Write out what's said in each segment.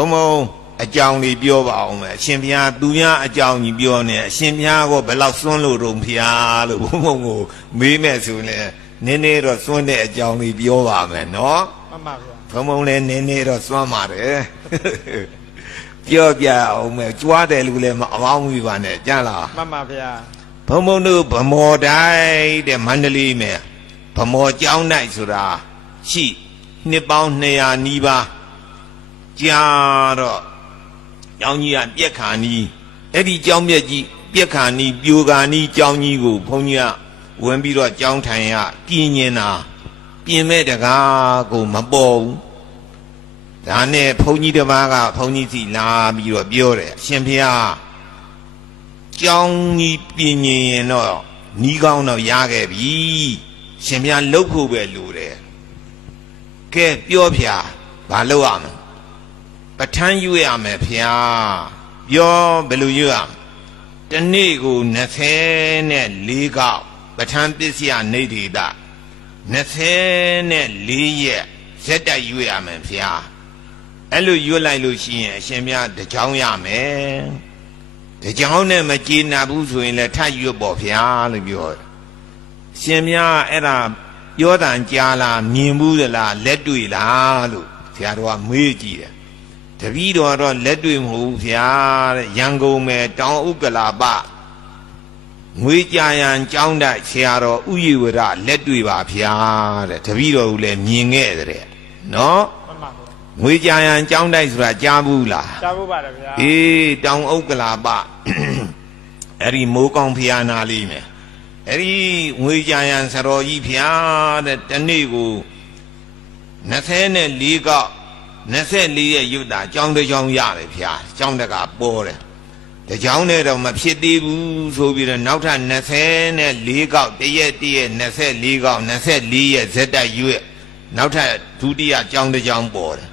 ဘုံဘုံအကြောင်းလေးပြောပါအောင်မယ်အရှင်ဘုရားသူများအကြောင်းကြီးပြောနေအရှင်ဘုရားကဘယ်လောက်စွန့်လို့တော့ဘုရားလို့ဘုံဘုံကိုမေးမဲ့ဆိုရင်နည်းနည်းတော့စွန့်တဲ့အကြောင်းလေးပြောပါမယ်နော်မှန်ပါဗျာဘုံဘုံလည်းနည်းနည်းတော့စွန့်ပါတယ်ပြောပြအောင်မယ်ကြွားတယ်လို့လည်းမအောင်ဘူးပါနဲ့ကြားလားမှန်ပါဗျာဘုံဘုံတို့ဗမော်တိုင်းတဲ့မန္တလေးမယ်ဗမော်ကျောင်းနိုင်ဆိုတာရှိနှစ်ပေါင်း200နီးပါး ကြာတော့ကျောင်းကြီးကပြက်ခါနီးအဲ့ဒီကျောင်းမြက်ကြီးပြက်ခါနီးပြိုခါနီးကျောင်းကြီးကိုဘုန်းကြီးကဝင်ပြီးတော့ကျောင်းထိုင်ရပြင်းညင်တာပြင်မဲ့တကားကိုမပေါ်ဘူးဒါနဲ့ဘုန်းကြီးတစ်ပါးကဘုန်းကြီးစီလာပြီးတော့ပြောတယ်အရှင်ဘုရားကြောင်းကြီးပြင်ញင်ရင်တော့နီးကောင်းတော့ရခဲ့ပြီရှင်ဗျာလှုပ်ဖို့ပဲလိုတယ်ကဲပြောဖျာဘာလုပ်ရမလဲ ပဋ္ဌာန်းယူရမယ်ဖျာပြောဘယ်လိုယူရမလဲတနေ့ကို24ကောက်ပဋ္ဌာန်းပစ္စယနေဒေတာ24ရက်ဇက်တိုက်ယူရမယ်ဖျာအဲ့လိုယူလိုက်လို့ရှိရင်အရှင်မြတ်တကြောင်ရမယ်တကြောင်နဲ့မကျေနပ်ဘူးဆိုရင်လည်းထပ်ရွတ်ပေါ့ဗျာလို့ပြောတယ်ရှင်များအဲ့ဒါပြောတန်ကြားလားမြင်ဘူးသလားလက်တွေ့လားလို့ဆရာတော်ကမေးကြည့်တယ် တပည့်တော်တော့လက်တွေ့မဟုတ်ဘူးဗျာတဲ့ရန်ကုန်မယ်တောင်ဥက္ကလာပငွေကြရန်ကျောင်းတိုက်ဆရာတော်ဥယျဝရလက်တွေ့ပါဗျာတဲ့တပည့်တော်ကလည်းမြင်ခဲ့တဲ့နော်မှန်ပါဗျာငွေကြရန်ကျောင်းတိုက်ဆိုတာကြားဘူးလားကြားဖို့ပါတယ်ဗျာအေးတောင်ဥက္ကလာပအဲ့ဒီမိုးကောင်းဖျားနာလေးမယ်အဲ့ဒီငွေကြရန်စတော်ကြီးဖျားတဲ့တနေ့ကို24ကောက် 24ရဲ့ရွတ်တာကြောင်းတစ်ကြောင်းရတယ်ဖျားကြောင်းတကပေါ်တယ်တကြောင်းနဲ့တော့မဖြစ်သေးဘူးဆိုပြီးတော့နောက်ထပ်24ကောက်တရက်တရက်24ကောက်24ရဲ့ဇက်တိုက်ရွတ်နောက်ထပ်ဒုတိယကြောင်းတစ်ကြောင်းပေါ်တယ်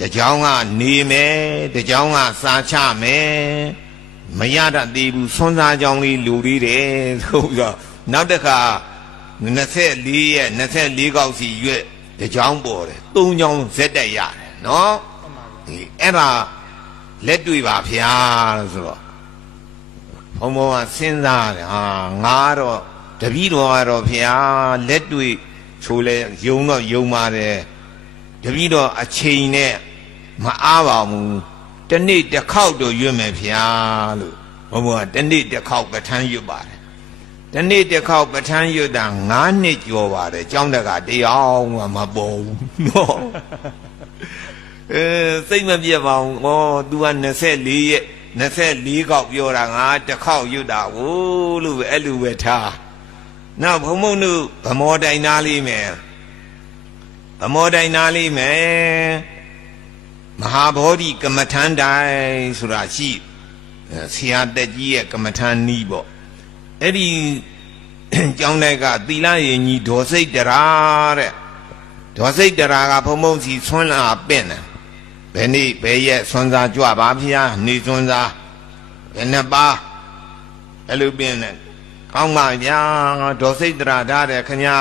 တကြောင်ကနေမယ်တကြောင်ကစာချမယ်မရတတ်သေးဘူးဆွမ်းစားကြောင်လေးလူသေးတယ်ဆိုပြီးတော့နောက်တစ်ခါ24ရက်24ကောက်စီရွက် တကြောင်ပေါ်တယ်၃ကြောင်ဇက်တက်ရတယ်နော်မှန်ပါဗျာဒီအဲ့ဒါလက်တွေ့ပါဗျာလို့ဆိုတော့ဘုံဘုံကစဉ်းစားတယ်ဟာငါတော့တပည့်တော်ကတော့ဗျာလက်တွေ့ချိုးလဲယုံတော့ယုံပါတယ်တပည့်တော်အချိန်နဲ့မအားပါဘူးတနေ့တစ်ခေါက်တော့ရွတ်မယ်ဖျားလို့ဘုံဘုံကတနေ့တစ်ခေါက်ပဋ္ဌာန်းရွတ်ပါတယ် တနေ့တစ်ခေါက်ပဋ္ဌာန်းရွတ်တာ9နှစ်ကျော်ပါတယ်ကျောင်းတက်ကတရားမှမပေါ်ဘူးနော်အဲစိတ်မပြတ်ပါဘူးဩ तू က24ရက်24ခေါက်ပြောတာငါတစ်ခေါက်ရွတ်တာကိုလို့ပဲအဲ့လိုပဲထားနောက်ဘုံဘုံတို့ဗမောတိုင်သားလေးမယ်ဗမောတိုင်နာလေးမယ်မဟာဘောဓိကမ္မထန်တိုင်ဆိုတာရှိအဲဆရာတက်ကြီးရဲ့ကမ္မထန်နီးပေါ့ အဲ့ဒီကျောင်းတိုက်ကသီလရင်ကြီးဒေါ်စိတ်တရာတဲ့ဒေါ်စိတ်တရာကဘုံဘုံစီဆွမ်းလာပင့်တယ်ဘယ်နေ့ဘယ်ရက်ဆွမ်းစားကြွပါဖျားနေဆွမ်းစားဘယ်နှစ်ပါအဲ့လိုပင့်တယ်ကောင်းပါဗျာဒေါ်စိတ်တရာထားတယ်ခင်ဗျာ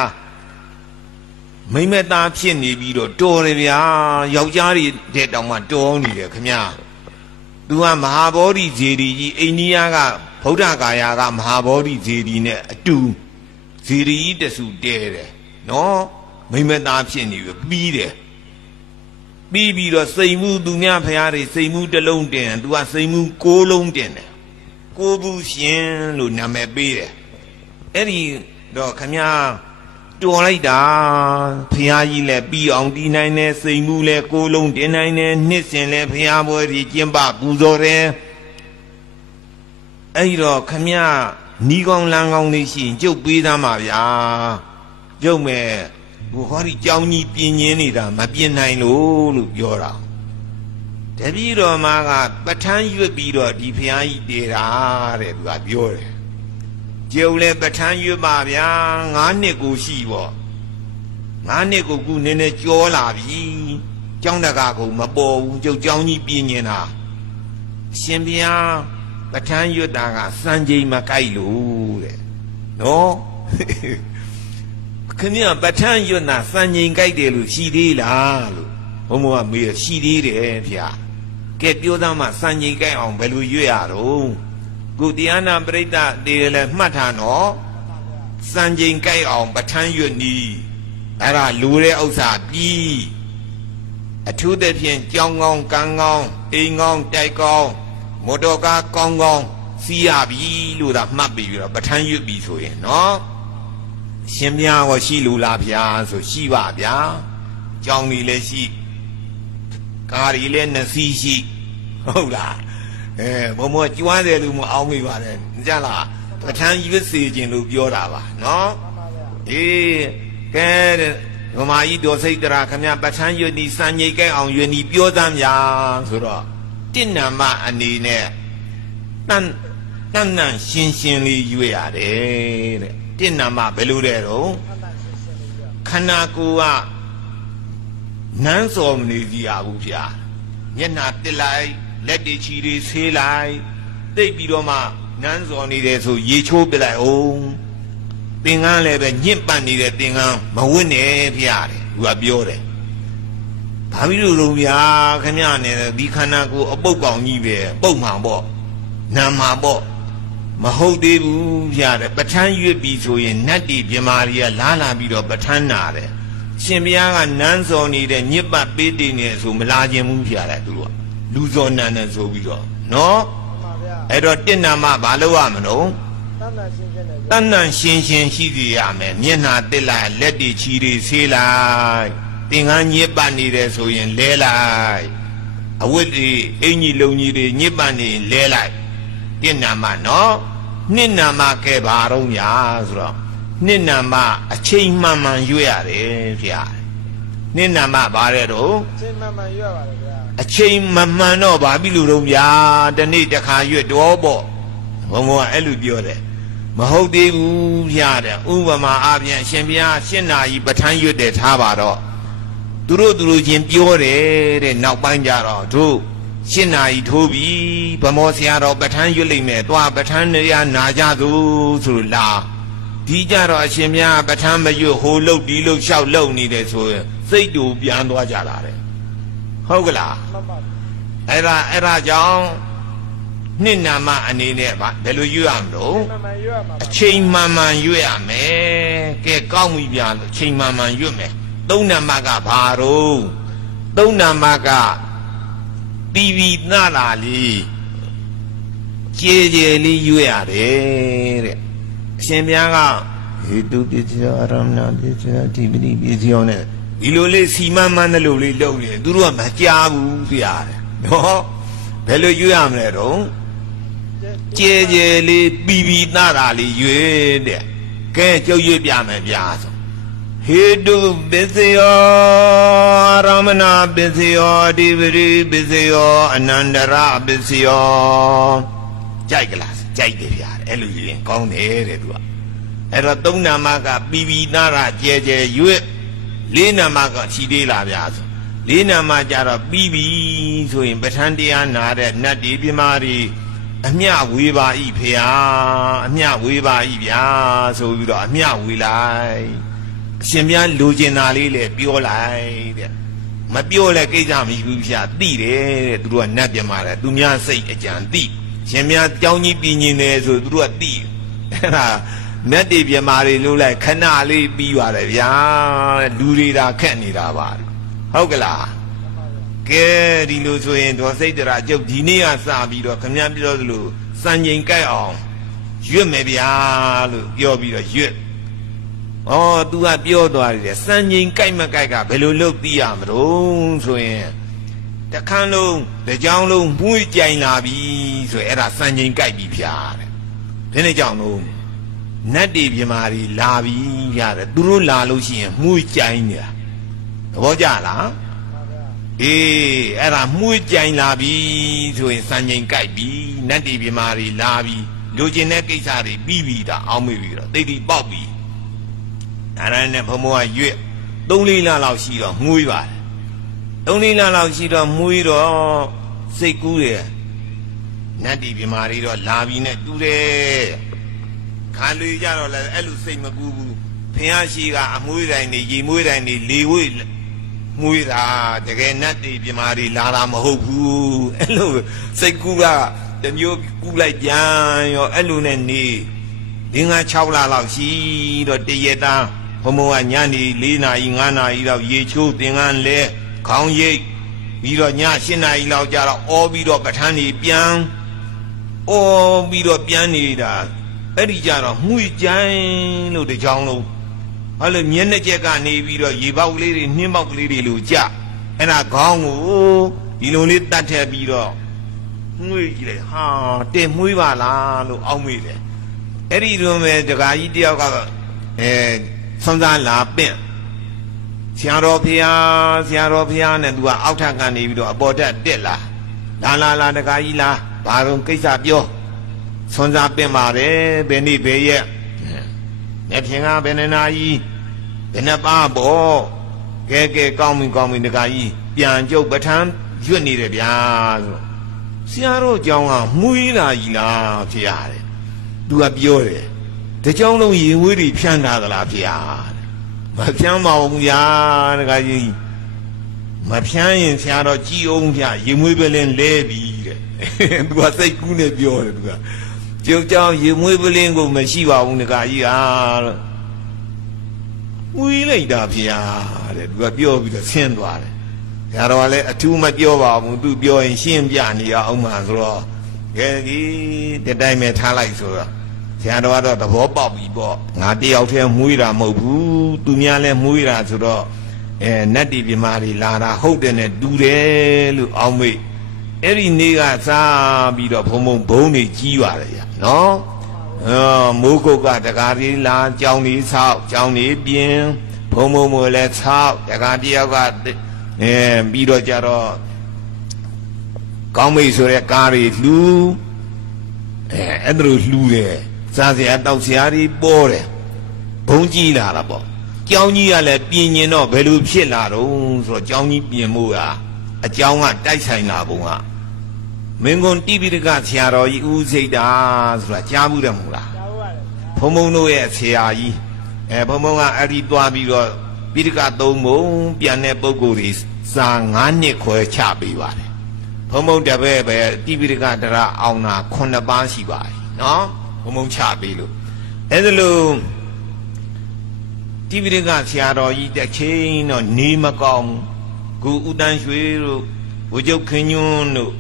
မိမ့်မသားဖြစ်နေပြီးတော့တော်တယ်ဗျာယောက်ျားတွေတဲ့တောင်မှတော်နေတယ်ခမညာသူကမဟာဗောဓိဇေဒီကြီးအိန္ဒိယက ဗုဒ္ဓဂါယာကမဟာဗောဓိဇေဒီနဲ့အတူဇေဒီကြီးတဆူတဲတယ်နော်မိမ့်မသားဖြစ်နေပြီပြီးတယ်ပြီးပြီးတော့စိတ်မှုသူများဖရားတွေစိတ်မှုတစ်လုံးတင်သူကစိတ်မှုကိုးလုံးတင်တယ်ကိုးဘူးရှင်လို့နာမည်ပေးတယ်အဲ့ဒီတော့ခမညာတော်လိုက်တာဖះကြီးလည်းပြီးအောင်တီးနိုင်တယ်စိန်မှုလည်းကိုယ်လုံးတင်နိုင်တယ်နှစ်စင်လည်းဖះပွဲကြီးကျင်းပပူဇော်တယ် အဲ့ဒီတော့ခမရနီးကောင်းလမ်းကောင်းလေးရှိရင်ကျုပ်ပေးသားမှာဗျာကျုပ်မဲ့ဟိုဟောဒီကြောင်းကြီးပြင်းရင်းနေတာမပြင်းနိုင်လို့လို့ပြောတာတပည့်တော်မကပဋ္ဌာန်းရွတ်ပြီးတော့ဒီဖះကြီးတည်တာတဲ့သူကပြောတယ်ကျုံလဲပဋ္ဌာန်းရွတ်ပါဗျာငါးနှစ်ကိုရှိပေါ့ငါးနှစ်ကိုခုနည်းနည်းကြောလာပြီကျောင်းတကာကမပေါ်ဘူးကျုပ်ကျောင်းကြီးပြင်းနေတာရှင်ဗျာ ပဋ္ဌာန်းရွတ်တာကစံချိန်မကိုက်လို့တဲ့နော်ခင်ဗျာပဋ္ဌာန်းရွတ်တာစံချိန်ကိုက်တယ်လို့ရှိသေးလားလို့ဘုံဘုံကမေးရရှိသေးတယ်ဗျာကဲပြောသားမှစံချိန်ကြိုက်အောင်ဘယ်လိုရွတ်ရတော့ကုတရားနာပရိသတ်တေလည်းမှတ်ထားနော်စံချိန်ကြိုက်အောင်ပဋ္ဌာန်းရွတ်နီးအဲ့ဒါလူတဲ့ဥစ္စာပြီးအထူးသဖြင့်ကြောင်းကောင်းကန်းကောင်းအိမ်ကောင်းတိုက်ကောင်း မော်တော်ကားကောင်းကောင်းစီးရပြီလို့သာမှတ်ပြီးတော့ပဋ္ဌာန်းရွတ်ပြီဆိုရင်နော်ရှင်မြတ်ရောရှိလို့လားဗျာဆိုရှိပါဗျာကြောင်းကြီးလည်းရှိကားကြီးလည်းနှစ်စီးရှိဟုတ်လားအဲဘုံမကျွမ်းတယ်လို့မအောင်မိပါတယ်ကြလားပဋ္ဌာန်းရွတ်စေခြင်းလို့ပြောတာပါနော်အေးကဲတဲ့ဗမာကြီးတော်စိတ်တရာခမပဋ္ဌာန်းရွတ်ဒီစံငိတ်ကဲအောင်ရွတ်ဒီပြောသမ်းများဆိုတော့ တင့်နာမအနေနဲ့တန်တန်နန်ရှင်းရှင်းလေးရွတ်ရတယ်တဲ့တင့်နာမဘယ်လိုတဲ့တော့ခန္ဓာကိုယ်ကနန်းစော်မနေစီရဘူးဗျာမျက်နှာတစ်လိုက်လက်တွေချီတွေဆေးလိုက်တိတ်ပြီးတော့မှနန်းစော်နေတယ်ဆိုရေချိုးပစ်လိုက်အောင်သင်္ကန်းလည်းပဲညင့်ပတ်နေတဲ့သင်္ကန်းမဝင့်နဲ့ဗျာတဲ့သူကပြောတယ် ဘာဖြစ်လို့လုံးဗျာခမရနဲ့ဒီခန္ဓာကိုယ်အပုတ်ကောင်ကြီးပဲပုတ်မှန်ပေါ့နာမှာပေါ့မဟုတ်သေးဘူးဗျာတဲ့ပဋ္ဌာန်းရွတ်ပြီဆိုရင်နတ်တီပြမာရီကလာလာပြီးတော့ပဋ္ဌာန်းနာတယ်ရှင်ဘုရားကနန်းစော်နေတဲ့ညစ်ပတ်ပေးတင်နေဆိုမလာခြင်းဘူးဗျာတဲ့သူကလူစော်နန်းနဲ့ဆိုပြီးတော့နော်ပါဗျာအဲ့တော့တင့်နာမဘာလို့ရမလို့တဏ္ဍရှင်းရှင်းနဲ့တန်တန်ရှင်းရှင်းရှိစီရမယ်မျက်နှာတက်လိုက်လက်တွေချီတွေဆေးလိုက် သင်္ကန်းညစ်ပတ်နေတယ်ဆိုရင်လဲလိုက်အဝတ်တွေအင်ကြီးလုံကြီးတွေညစ်ပတ်နေရင်လဲလိုက်တင့်နာမနော်နှစ်နာမကဲပါတော့ညာဆိုတော့နှစ်နာမအချိန်မှန်မှန်ရွတ်ရတယ်ဗျာနှစ်နာမဘာတဲ့တော့ချင်းမှန်မှန်ရွတ်ပါလေဗျာအချိန်မမှန်တော့ဘာပြီလို့တော့ဗျာတနေ့တစ်ခါရွတ်တော့ပေါ့ဘုံကအဲ့လိုပြောတယ်မဟုတ်သေးဘူးဗျာတဲ့ဥပမာအားဖြင့်အရှင်ဘုရားရှင်းနာကြီးပဋ္ဌာန်းရွတ်တယ်ထားပါတော့ သူတို့သူတို့ချင်းပြောတယ်တဲ့နောက်ပိုင်းကြတော့တို့ရှင်းနာကြီးထိုးပြီဗမောဆရာတော်ပဋ္ဌာန်းရွတ်လိမ့်မယ်သွားပဋ္ဌာန်းနေရနာကြသူဆိုလို့လာဒီကြတော့အရှင်ဘုရားပဋ္ဌာန်းမရွတ်ဟိုလုတ်ဒီလုတ်လျှောက်လုတ်နေတယ်ဆိုရင်စိတ်တူပြန်သွားကြတာတဲ့ဟုတ်ကလားမှန်ပါအဲ့ဒါအဲ့ဒါကြောင့်နှစ်နာမအနေနဲ့ဗာဘယ်လိုရွတ်ရမလို့မှန်မှန်ရွတ်ပါအချိန်မှန်မှန်ရွတ်ရမယ်ကဲကောင်းပြီဗျာအချိန်မှန်မှန်ရွတ်မယ် သုံးနာမကဘာတော့သုံးနာမကတီဗီနာလာလေးကျေကျေလေးရွတ်ရတယ်တဲ့အရှင်ဘုရားကဟေတုပစ္စယအရမဏပစ္စယဒီပတိပစ္စယနဲ့ဒီလိုလေးစီမံမှန်းတဲ့လိုလေးလုပ်နေတယ်သူတို့ကမကြားဘူးဖျားတယ်နော်ဘယ်လိုရွတ်ရမလဲတော့ကျဲကျဲလေးပီပီသားတာလေးရွေးတဲ့ကဲကြုတ်ရွေးပြမယ်ဗျာဆို ဟေတုပစ္စယောရမဏပစ္စယောအဓိပတိပစ္စယောအနန္တရပစ္စယောကြိုက်ကလားကြိုက်တယ်ဗျာအဲ့လိုရင်ကောင်းတယ်တဲ့သူကအဲ့တော့သုံးနာမကပီပီသားတာကျဲကျဲရွေးလေးနာမကခြီသေးလားဗျာဆိုလေးနာမကြတော့ပြီးပြီဆိုရင်ပဋ္ဌာန်းတရားနာတဲ့နတ်ဒီပြမာတွေအမျှဝေပါဤဖေဟာအမျှဝေပါဤဗျာဆိုပြီးတော့အမျှဝေလိုက်အ ရှင်မြတ်လူကျင်တာလေးလေပြောလိုက်တဲ့မပြောလဲကိစ္စမရှိဘူးဗျာသိတယ်တဲ့သူတို့ကနတ်ပြမာတယ်သူများစိတ်အကြံသိရှင်မြတ်ကြောင်းကြီးပြင်းနေတယ်ဆိုသူတို့ကသိအဲ့ဒါနတ်တွေပြမာတွေလို့လိုက်ခဏလေးပြီးပါတယ်ဗျာလူတွေဒါခက်နေတာပါဟုတ်ကလားကဲဒီလိုဆိုရင်ဒေါ်စိတ်တရာကျုပ်ဒီနေ့ကစပြီးတော့ခမည်းပြောသလိုစံချိန်ကြိုက်အောင်ရွတ်မယ်ဗျာလို့ပြောပြီးတော့ရွတ်။ ဩ तू ကပြောသွားတယ်စံချိန်ကြိုက်မကြိုက်ကဘယ်လိုလုပ်သိရမလို့ဆိုရင်တခန်းလုံးတကြောင်လုံးမှုကြိုင်လာပြီဆိုရင်အဲ့ဒါစံချိန်ကြိုက်ပြီဗျာတဲ့။ဒီနေ့ကြောင့်လို့နတ်တွေပြမာတွေလာပြီဗျာတဲ့သူတို့လာလို့ရှိရင်မှုကြိုင်နေတာသဘောကျလားပါဗျာအေးအဲ့ဒါမှုကြိုင်လာပြီဆိုရင်စံချိန်ကြိုက်ပြီနတ်တီပြမာတွေလာပြီလူကျင်တဲ့ကိစ္စတွေပြီးပြီဒါအောင်းမေ့ပြီတော့တိတ်တိပေါက်ပြီ အဲ့ဒါနဲ့ဘုံဘုံကရွက်၃လေးလလောက်ရှိတော့မှုေးပါတယ်၃လေးလလောက်ရှိတော့မှုေးတော့စိတ်ကူးတယ်နတ်တီပြမာတွေတော့လာပြီနဲ့တူတယ်ခါလူကြတော့လည်းအဲ့လိုစိတ်မကူးဘူးဖះရှိကအမွှေးတိုင်းနေရေမွေးတိုင်းနေလေဝေးမှုရတာတကယ်နတ်တွေပြမာတွေလာတာမဟုတ်ဘူးအဲ့လိုစိတ်ကူးကတစ်မျိုးကူးလိုက်ပြန်ရောအဲ့လိုနဲ့နေဒီငါ6လလောက်ရှိတော့တရက်သား ဘုံဘုံကညနေ4နာရီ5နာရီလောက်ရေချိုးသင်္ကန်းလဲခေါင်းရိပ်ပြီးတော့ည7နာရီလောက်ကြာတော့အောပြီးတော့ပဋ္ဌာန်းကြီးပြန်အောပြီးတော့ပြန်နေတာအဲ့ဒီကြတော့မှုကြိုင်းလို့တကြောင်လုံးအဲ့လိုမျက်နှာကျက်ကနေပြီးတော့ရေပေါက်ကလေးတွေနှင်းပေါက်ကလေးတွေလိုကြအဲ့ဒါခေါင်းကိုဒီလိုလေးတတ်ထက်ပြီးတော့မှုကြည့်လေဟာတင်မှုပါလားလို့အောက်မေ့တယ်အဲ့ဒီလိုမဲ့ဒကာကြီးတယောက်ကအဲ ဆွမ်းစားလာပင့်ဆရာတော်ဖရာဆရာတော်ဖရာနဲ့ तू ကအောက်ထပ်ကနေပြီးတော့အပေါ်ထပ်တက်လာလာလာလာတကားကြီးလာဘာလို့ကိစ္စပြောဆွမ်းစားပင့်ပါတယ်ဘယ်နေ့ဘယ်ရက်နေဖြင်ကဘယ်နှနာကြီးဘယ်နှပါပေါ့ကဲကဲကောင်းပြီကောင်းပြီတကားကြီးပြန်ကျုပ်ပဋ္ဌာန်းရွတ်နေတယ်ဗျာဆိုဆရာတော်ကြောင်းကမှုရတာကြီးလားဖရာတဲ့ तू ကပြောတယ် တကြောင်လုံးရင်ဝေးတွေဖြန့်ထားသလားဗျာမဖြန့်ပါဘူးဗျာတခါကြီးမဖြန့်ရင်ဆရာတော့ကြည်အောင်ဗျာရင်ဝေးပဲလင်းလဲပြီတဲ့သူကစိတ်ကူးနဲ့ပြောတယ်သူကကျုပ်ကြောင်ရင်ဝေးပလင်းကိုမရှိပါဘူးတခါကြီးဟာတော့ဝီးလိုက်တာဗျာတဲ့သူကပြောပြီးတော့ဆင်းသွားတယ်ဆရာတော်ကလည်းအထူးမပြောပါဘူးသူပြောရင်ရှင်းပြနေရအောင်မှာဆိုတော့ကဲဒီတတိုင်းပဲထားလိုက်ဆိုတော့ ဆရာတော်ကတော့သဘောပေါက်ပြီပေါ့ငါတယောက်တည်းမွေးတာမဟုတ်ဘူးသူများလည်းမွေးတာဆိုတော့အဲနတ်တီပြမာတွေလာတာဟုတ်တယ်နဲ့တူတယ်လို့အောင်းမိတ်အဲ့ဒီနေ့ကစားပြီးတော့ဘုံဘုံဘုံနေကြီးပါတယ်ဗျာနော်အာမိုးကုတ်ကတကားလေးလာကြောင်းလေးဆောက်ကြောင်းလေးပြင်းဘုံဘုံမလည်းဆောက်တကားတယောက်ကအဲပြီးတော့ကြတော့ကောင်းမိတ်ဆိုတဲ့ကားတွေလှူအဲအဲ့ဒါလိုလှူတယ် စားစရာတောက်စရာတွေပေါ်တယ်ဘုံကြီးလာတာပေါ့ကြောင်းကြီးကလည်းပြင်ရင်တော့ဘယ်လိုဖြစ်လာတော့ဆိုတော့ကြောင်းကြီးပြင်မှုကအကြောင်းကတိုက်ဆိုင်လာပုံကမင်းကွန်တိပိဋကဆရာတော်ကြီးဦးစိတ်တာဆိုတာကြားမှုတယ်မဟုတ်လားကြားဟုတ်ပါတယ်ဗျာဘုံဘုံတို့ရဲ့ဆရာကြီးအဲဘုံဘုံကအဲ့ဒီသွားပြီးတော့ပိဋကသုံးပုံပြန်တဲ့ပုံကိုယ်ကြီးစာ9နှစ်ခွဲချပေးပါတယ်ဘုံဘုံတပည့်ပဲတိပိဋကတရအောင်တာ9ပါးရှိပါတယ်နော် ဘုံဘုံချပေးလို့အဲ့ဒါလို့တိပိဋကဆရာတော်ကြီးတစ်ချိန်တော့နေမကောင်းဘူးခုဥတန်းရွှေတို့ဝကြုတ်ခင်ညွန်းတို့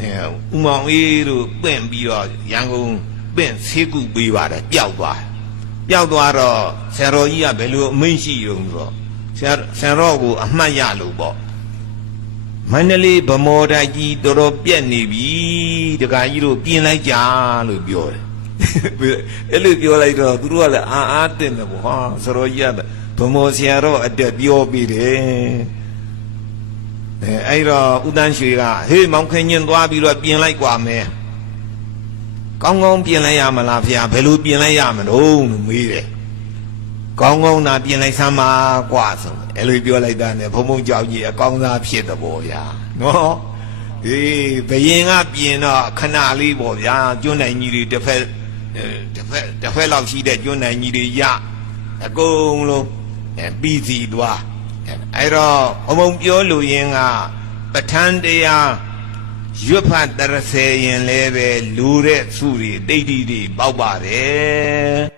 အဲဥမောင်အေးတို့ပင့်ပြီးတော့ရန်ကုန်ပင့်ဆေးကုပေးပါတယ်ပျောက်သွားတယ်ပျောက်သွားတော့ဆရာတော်ကြီးကဘယ်လိုအမိန့်ရှိရုံဆိုတော့ဆရာဆရာတော်ကိုအမှတ်ရလို့ပေါ့မန္တလေးဗမော်တိုက်ကြီးတော်တော်ပြက်နေပြီတခါကြီးတို့ပြင်လိုက်ကြလို့ပြောတယ် အဲ့လိုပြောလိုက်တော့သူတို့ကလည်းအာအားတင်တယ်ပေါ့ဟာဆရာတော်ကြီးကဗမော်ဆရာတော်အတက်ပြောပြီးတယ်အဲအဲ့တော့ဥတန်းရွှေကဟေးမောင်ခင်ညင်သွားပြီးတော့ပြင်လိုက်กว่าမယ်ကောင်းကောင်းပြင်လိုက်ရမလားဖေဘယ်လိုပြင်လိုက်ရမလို့လို့မေးတယ်ကောင်းကောင်းသာပြင်လိုက်စမ်းပါกว่าဆိုအဲ့လိုပြောလိုက်တာနဲ့ဘုံဘုံကြောက်ကြီးအကောင်းသားဖြစ်တယ်ပေါ့ဗျာနော်အေးဘယင်ကပြင်တော့ခဏလေးပေါ့ဗျာကျွန်းနိုင်ကြီးတွေတစ်ဖက်အဲ တစ်ဖက်တစ်ဖက်လောက်ရှိတဲ့ကျွန်းနိုင်ကြီးတွေရအကုန်လုံးအဲပြီးစီသွားအဲအဲ့တော့ဘုံဘုံပြောလို့ရင်ကပဋ္ဌာန်းတရားရွတ်ဖတ်တရစေရင်လည်းပဲလူတဲ့စုတွေတိတ်တိတွေပေါက်ပါတယ်